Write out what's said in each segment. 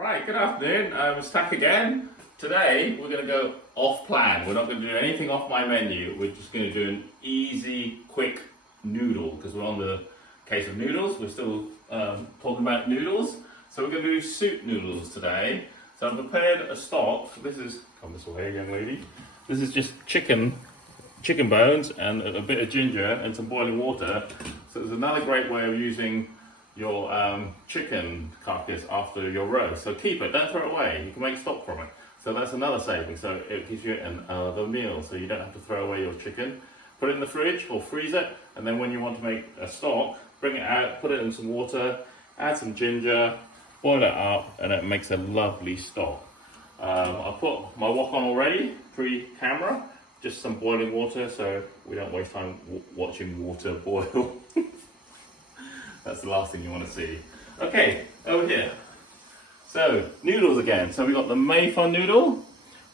Right, good afternoon. It's Tak again. Today we're going to go off plan. We're not going to do anything off my menu. We're just going to do an easy, quick noodle because we're on the case of noodles. We're still talking about noodles. So we're going to do soup noodles today. So I've prepared a stock. This is, come this way, young lady. This is just chicken bones and a bit of ginger and some boiling water. So it's another great way of using your chicken carcass after your roast. So keep it, don't throw it away. You can make stock from it. So that's another saving. So it gives you another meal. So you don't have to throw away your chicken. Put it in the fridge or freeze it. And then when you want to make a stock, bring it out, put it in some water, add some ginger, boil it up, and it makes a lovely stock. I put my wok on already, pre-camera. Just some boiling water so we don't waste time watching water boil. That's the last thing you want to see. Okay, over here. So, noodles again. So we've got the Mei Fun noodle,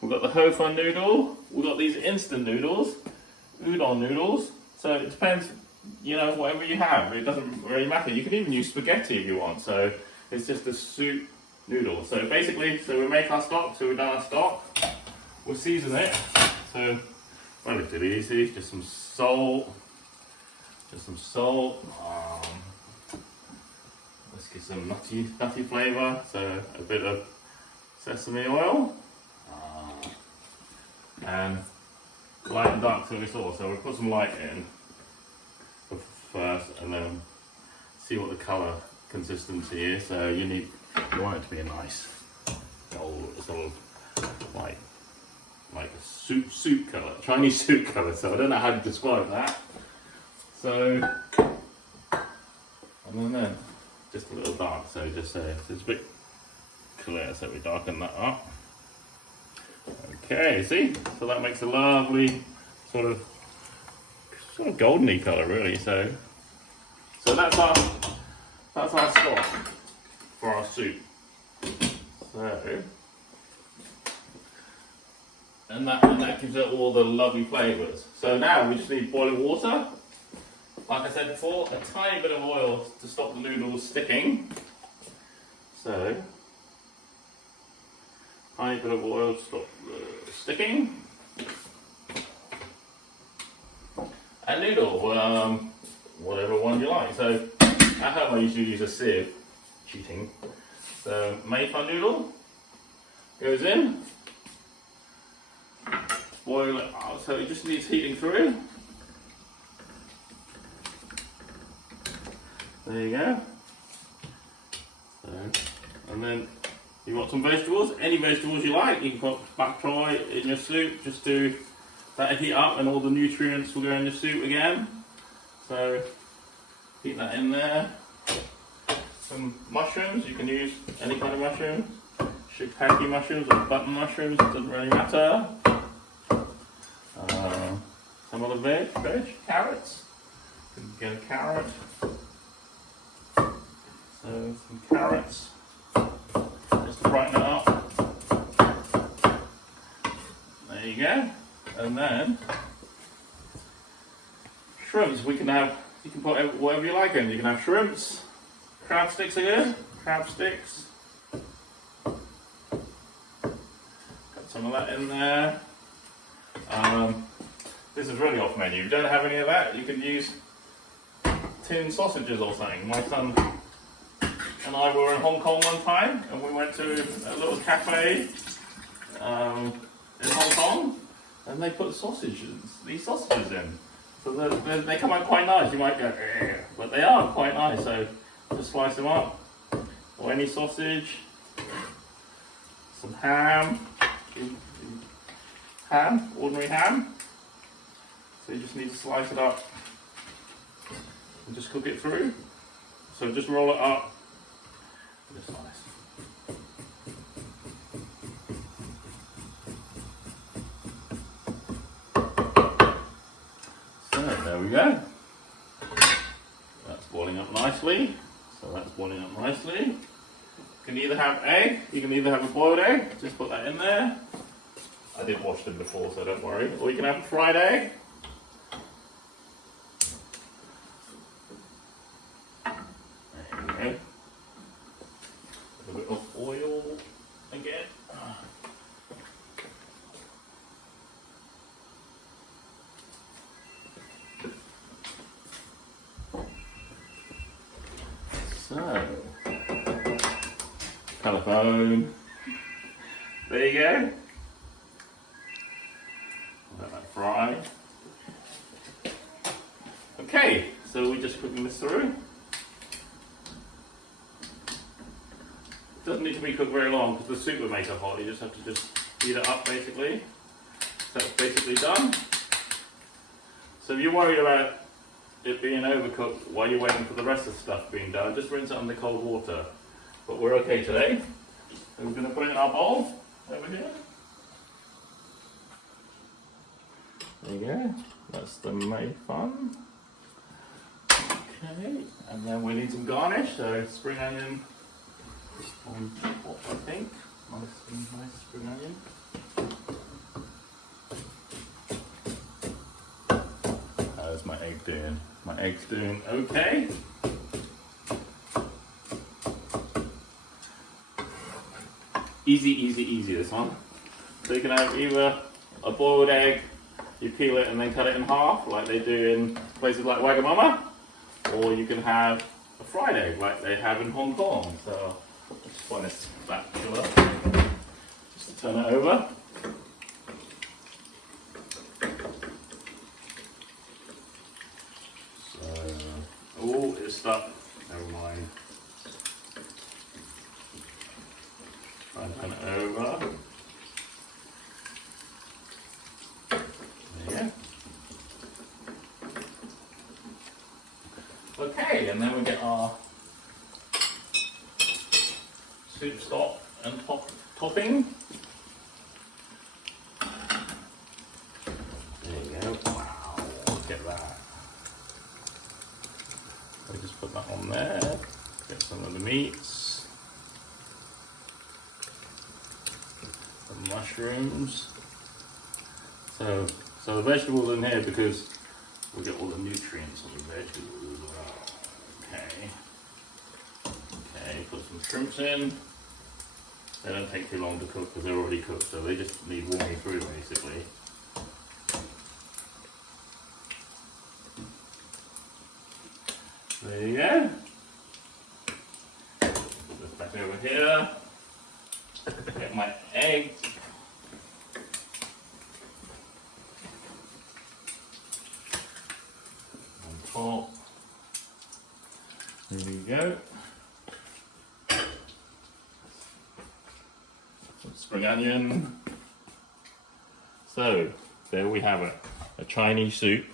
we've got the Ho Fun noodle, we've got these instant noodles, udon noodles. So it depends, you know, whatever you have. It doesn't really matter. You can even use spaghetti if you want. So it's just a soup noodle. So basically, we make our stock, so we've done our stock. We'll season it. So relatively easy, just some salt. Let's get some nutty flavour, so a bit of sesame oil, and light and dark soy sauce. So we'll put some light in first, and then see what the colour consistency is. So you want it to be a nice gold, sort of like a soup colour, Chinese soup colour. So I don't know how to describe that. So, and then just a little dark, so just so it's a bit clear, so we darken that up. Okay, see? So that makes a lovely sort of goldeny colour really. So that's our stock for our soup. So and that gives it all the lovely flavours. So now we just need boiling water. Like I said before, a tiny bit of oil to stop the noodles sticking. So, tiny bit of oil to stop sticking. And noodle, whatever one you like. So, at home I usually use a sieve. Cheating. So, Mei Fun noodle goes in. Boil it up, so it just needs heating through. There you go. So, and then you want some vegetables, any vegetables you like. You can put bok choy in your soup, just to let it heat up and all the nutrients will go in your soup again. So heat that in there. Some mushrooms, you can use any kind of mushrooms. Shiitake mushrooms or button mushrooms, doesn't really matter. Some other veg, carrots. You can get a carrot. So some carrots, just to brighten it up. There you go. And then shrimps. You can put whatever you like in. You can have shrimps, crab sticks again, crab sticks. Got some of that in there. This is really off menu. If you don't have any of that, you can use tin sausages or something. My son and I were in Hong Kong one time, and we went to a little cafe in Hong Kong, and they put these sausages in. So they come out quite nice. You might go, but they are quite nice. So just slice them up, or any sausage, some ham, ordinary ham. So you just need to slice it up and just cook it through. So just roll it up. Just nice. So there we go. That's boiling up nicely. You can either have egg, you can either have a boiled egg, just put that in there. I did wash them before, so don't worry. Or you can have a fried egg. There you go. A bit of oil. So, telephone. There you go. Let that fry. Okay, so we're just cooking this through. Doesn't need to be cooked very long because the soup will make it hot. You just have to heat it up basically. So it's basically done. So if you're worried about it being overcooked while you're waiting for the rest of the stuff being done, just rinse it under cold water. But we're okay today. So we're going to put it in our bowl over here. There you go. That's the May fun. Okay, and then we need some garnish. So spring onion on top, I think. Nice spring onion. How's my egg doing? My egg's doing okay. Easy this one. So you can have either a boiled egg, you peel it and then cut it in half like they do in places like Wok-a-Tak, or you can have a fried egg like they have in Hong Kong. So I just want this spatula just to turn it over. So, oh, it's stuck. Never mind. Try and turn it over. There you go. Okay, and then we get our soup stock and topping. There you go. Wow, look at that. So just put that on there. Get some of the meats. Some mushrooms. So the vegetables in here because we get all the nutrients on the vegetables as well. Okay, put some shrimps in. They don't take too long to cook because they're already cooked, so they just need warming through basically. There you go. Put this back over here. Get my egg. On top. There we go. Some spring onion. So, there we have it. A Chinese soup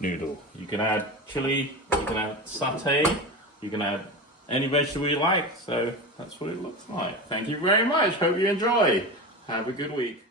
noodle. You can add chili, you can add satay, you can add any vegetable you like. So, that's what it looks like. Thank you very much. Hope you enjoy. Have a good week.